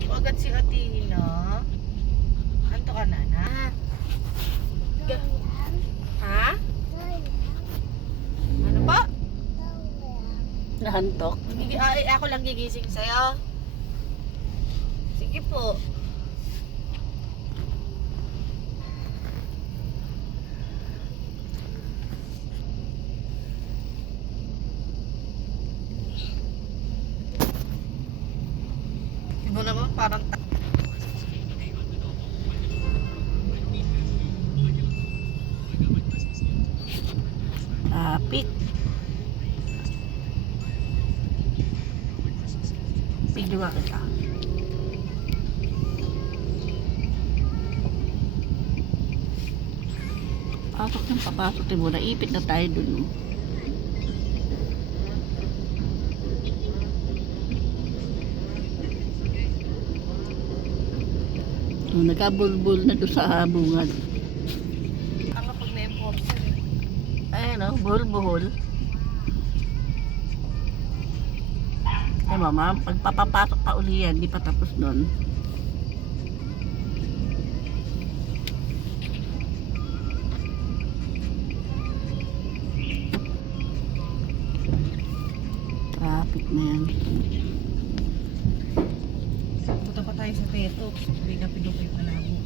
Antok agad si Athena. Antok ka na na. Ha? Ano pa? Nahantok. Ay, ako lang gigising sa'yo. Sige po. Iba naman parang Pik. Pik juga kita. Pasok ng papasok. Diba naipit na tayo dun. Nagkabulbul na doon sa bungad. ang kapag na-enforcer. Ayan o, buhol-buhol. Ay mama, pagpapapasok pa uli yan, di pa tapos nun. Traffic na yan. Punta pa tayo sa Teto. Hindi na pinupay pa namin.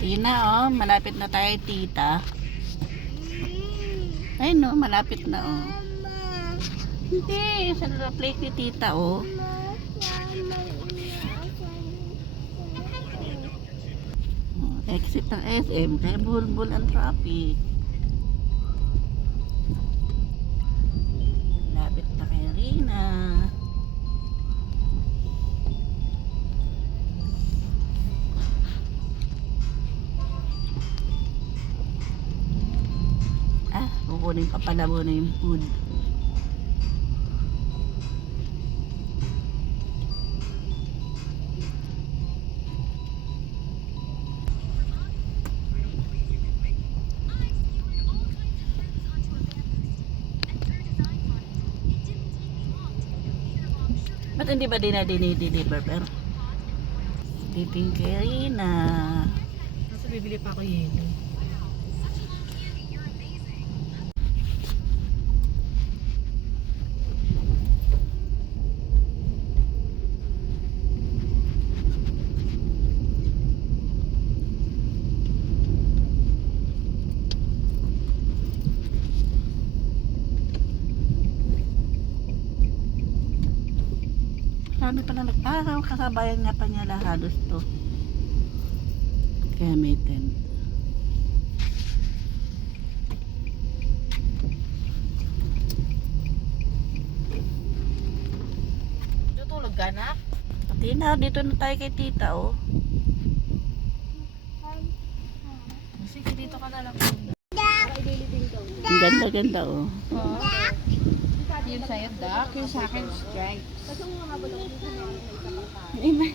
Tina, oh, malapit na tayo, tita. Ay no, malapit na, oh. Hindi, sa place ni tita, oh. Exit ng SM, kaya buhol-buhol ang traffic. Malapit na kay Rina. Kukunin pa pala muna yung food. Ba't hindi ba dinideliver pero? Sleeping Karina. Nasa bibili pa ako yelo. Sabi pa na kasabayan nga pa niya halos to. Kaya may tent. Tutulog ka na? Tina, dito na tayo kay tita, oh. Sige, dito ka na lang. Ang ganda-ganda, oh. Yun sa'yo, duck. Yung sa'kin, stripes. Ay,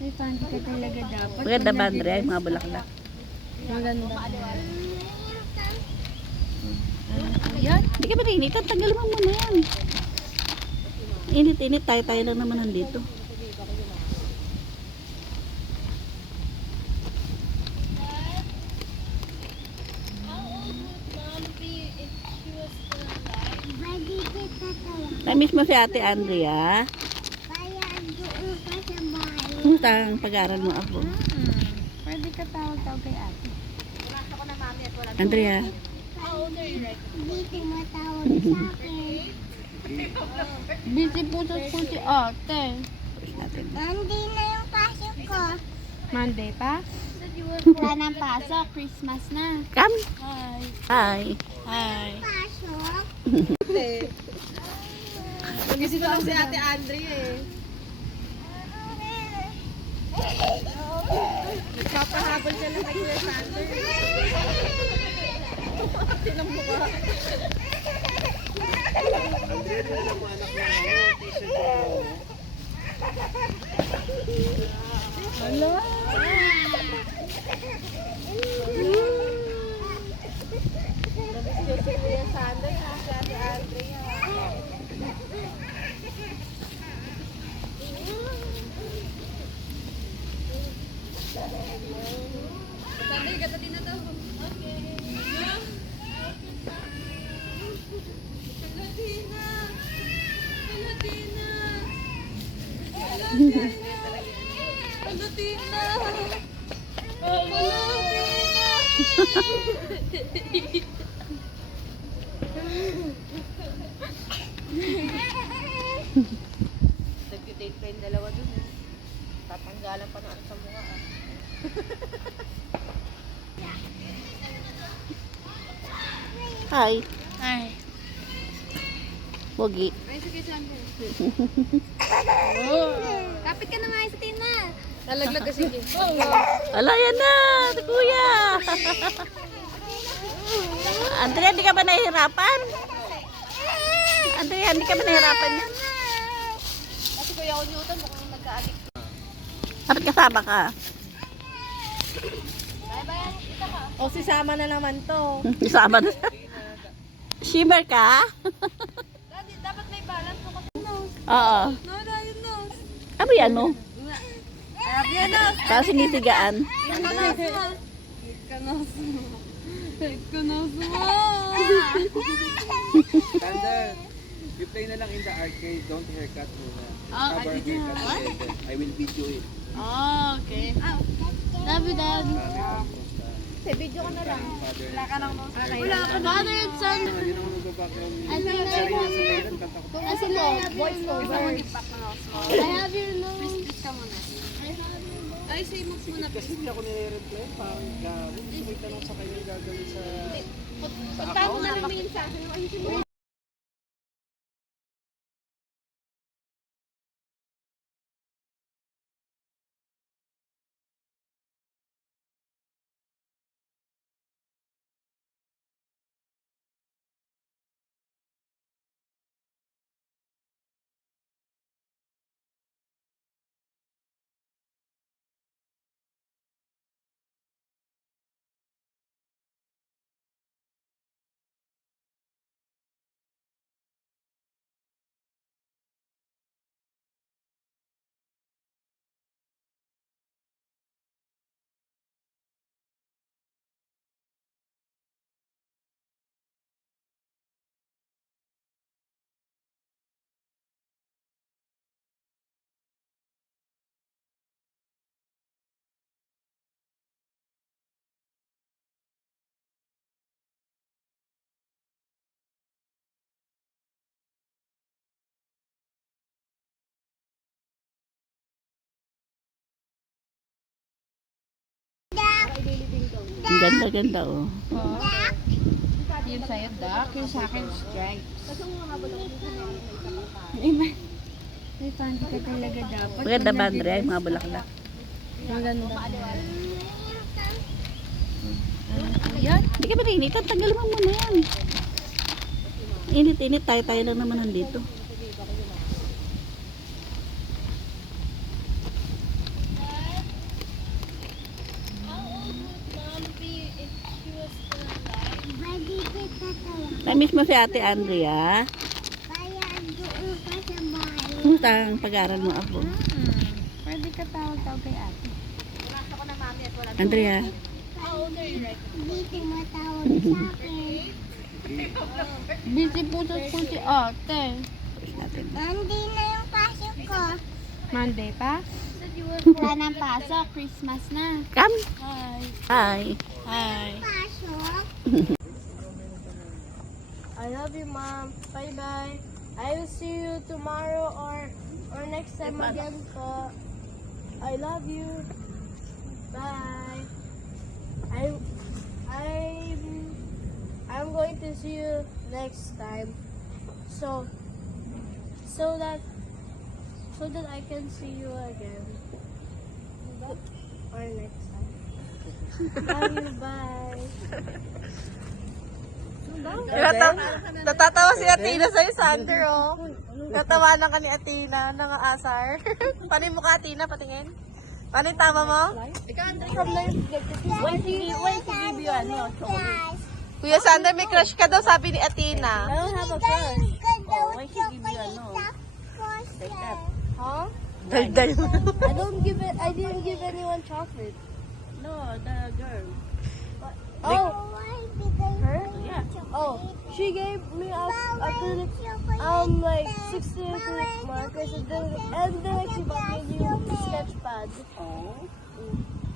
Hindi ka talaga dapat. maganda ba, Andrea? Yung mga bulaklak. Maganda. Yan. Hindi ka ba nainitan? Tanggal mo muna yan. Init-init, tayo-tayo lang naman nandito. Na-miss mo si Ate Andrea? Kumusta ang pag-aaral mo ako? Pwede ka tawag-tawag kay ate. Andrea? Hindi tumatawag sa akin. Busy po sa school si ate. Push natin. Hindi na yung pasok ko. Monday pa? Wala nang pasok. Christmas na. Come! Hi. Hi! Hi. Pasok? Nagising na lang si Ate Andrea eh. Papahabol ka lang kay Kuya Sander. Tinang mukha. Hala. Nabis ko si Kuya Sander kasi Ate Andrea. Sander, gata din na daw. Okay. Latina! Latina! Latina! Latina! Nag-date pa yung dalawa dun. Tatanggalan pa na sa mukha. Hi. Hi. Pogi. Ay, sige, Sander. Kapit ka na nga sa Tina. Nalaglag kasi yun. Ala, yan na. Si Kuya. Andrea, hindi ka ba nahihirapan? Andrea, hindi ka ba nahihirapan yan? Kasi Kuya ko Newton, mukhang nagka-addict. Dapat kasama ka. Bye-bye, kita ka. O, sisama na naman to. Kasama na. Shimmer ka? Daddy, dapat may balance mo kasi. Oo. No, dahil nose. Ano yan mo? Sabi yan, nose. Tapos sinisigaan. Ikanos mo. Ikanos mo. Ikanos mo. Standard. You play na lang in the arcade. Don't haircut muna. Ah, Cover haircut together. I will video it. Oh, okay. Love you, Dad. Sa video ka na lang. Wala ka nang nose. Wala ka, Father and Son. Hindi naman mag-background music. I think Sarili na sa Thailand, kanta ko. Kasi I have your Voice over. Back na nose mo. I have your nose. Please ka muna. Ay, say mo muna. Kasi hindi ako nire-reply. Parang gabi. Gusto ko itanong sa kanya yung gagawin sa... Punta mo na lang yung sa akin. Ayusin mo. Ang ganda-ganda oh. Yung sa'yo, duck. Yung sa akin, stripes. May panty ka talaga dapat. Maganda ba, Andrea? Yung mga bulaklak. Maganda. Yan. Hindi ka ba nainitan? Tanggalin mo muna yan. Init-init. Tayo-tayo lang naman nandito. Na-miss mo si Ate Andrea? Kumusta ang pag-aaral mo, Apo? Pwede ka tawag-tawag kay ate. Andrea? Busy po sa school si ate. Tapos natin. Monday na yung pasok ko. Monday pa? Wala nang pasok. Christmas na. Come. Hi. Hi. Hi. I love you, Mom. Bye-bye. I will see you tomorrow or next time again po. I love you. Bye. I'm going to see you next time. So that I can see you again. or next time. Love you, bye. Natatawa si Athena sa'yo, Sander, oh. Natawanan ka ni Athena, nangaasar. Paano yung mukha, Athena? Patingin. Paano yung tama mo? From the When she give you ano, chocolate. Kuya Sander, may crush ka daw, sabi ni I Athena. don't have a crush. Oh, when she give you ano, like that. Huh? Daldal mo. I didn't give anyone chocolate. No, the girl. Oh, her? Yeah. Oh, she gave me a like 60 acrylic markers and then she bought me a new sketch pad. Oh.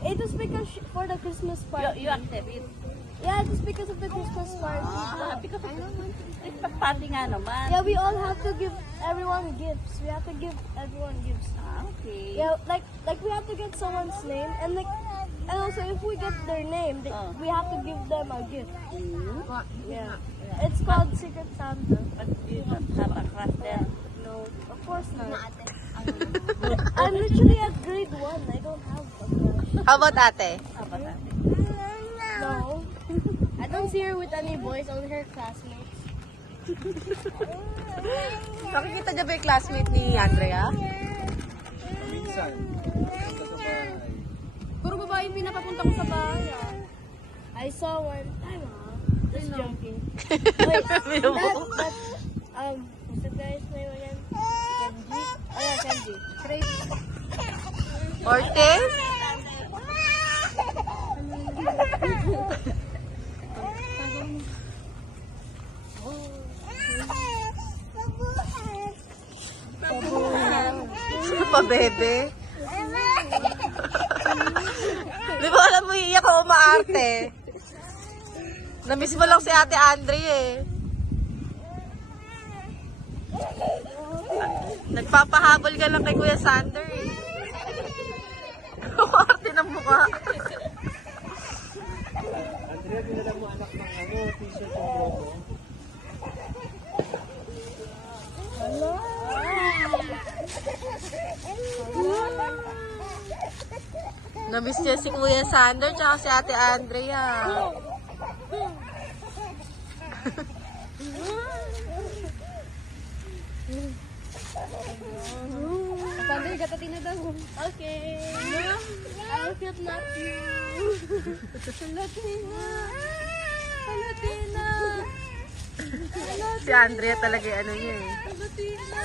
It was because for the Christmas party. You accept it. Yeah, it was because of the Christmas party. Ah, because of it's pagpati nga naman. Yeah, we all have to give everyone gifts. We have to give everyone gifts. Ah, okay. Yeah, like we have to get someone's name and also if we get their name, we have to give them a gift. Yeah. It's called Secret Santa. But you don't have a crush there. No, of course not. I'm literally at grade 1. I don't have a crush. How about ate? How about that? No. I don't see her with any boys, only her classmates. Nakikita niya ba yung classmate ni Andrea? Minsan. Punta sa bahay. Puro babae yung pinapapunta ko sa bahay. I saw one time, Just joking. Wait, that, what's the guy's name again? Kenji? Oh yeah, Kenji. Crazy. Ortiz? Pa-bebe. Di ba alam mo, iiyak o umaarte? Namiss mo lang si Ate Andre eh. Nagpapahabol ka lang kay Kuya Sander eh. Umaarte ng mukha. Andrea, dinala mo anak ng ano, t-shirt ng Grotto. Namiss niya si Kuya Sander tsaka si Ate Andrea. Sander, katatina daw. Okay. I'll kidnap you. Latina. Latina. Si Andrea talaga yung ano niya eh. Latina.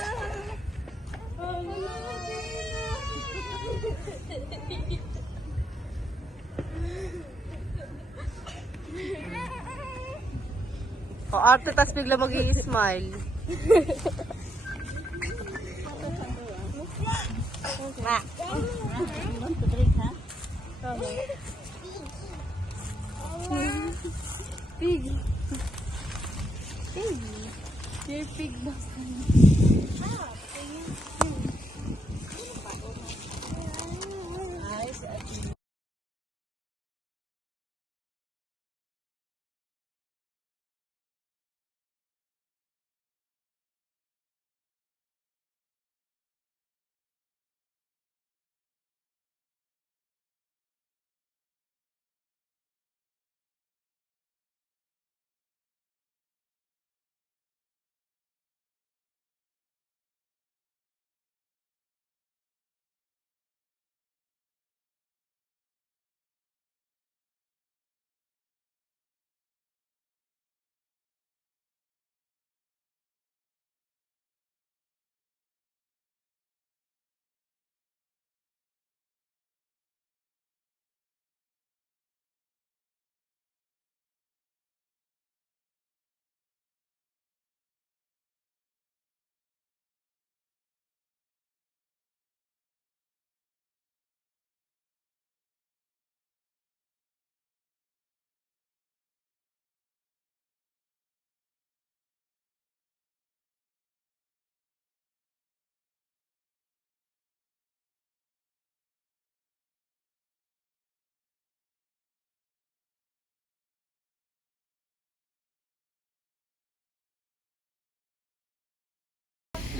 O arte tas bigla mag-i-smile. Ma. You want to drink, ha? Pig. Pig. You're pig boss.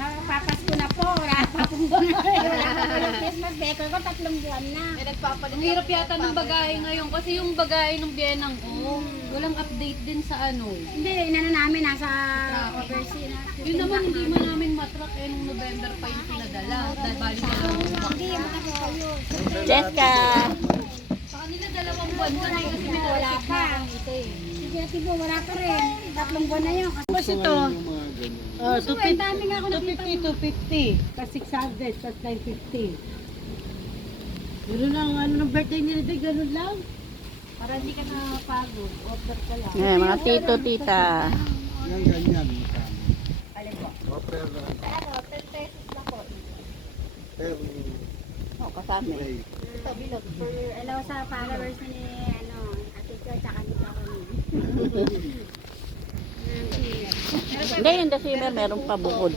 Nakapapasko na po po, wala pa pong buwan. Wala pa po yung Christmas decor ko, 3 buwan na. May nagpapalit. Ang hirap yata ng bagahe ngayon kasi yung bagahe ng biyenang ko, walang update din sa ano. Hindi, inano namin, nasa oversea na. Yun naman hindi man namin matrack eh, nung November pa yung pinadala. Dahil bali Hindi, matagal pa yun. Jessica! sa kanila 2 buwan na rin kasi may Wala pa. Sige, tibo, wala pa rin. 3 buwan na yun. Kasi ito, So, ang dami nga ako nakita. 250, plus 600, plus 950. Ganun lang, ano ng birthday nila, di, ganun lang. Para hindi ka napagod, order ka lang. Eh, mga tito, tita. Yung ganyan. Alin po? Per, Ano, 10 pesos na po. per Oh, kasama. day. Ito, bilog. Hello sa followers ni, Ate Joy, tsaka dito ako ni. Hindi, yung deceiver, meron pa bukod.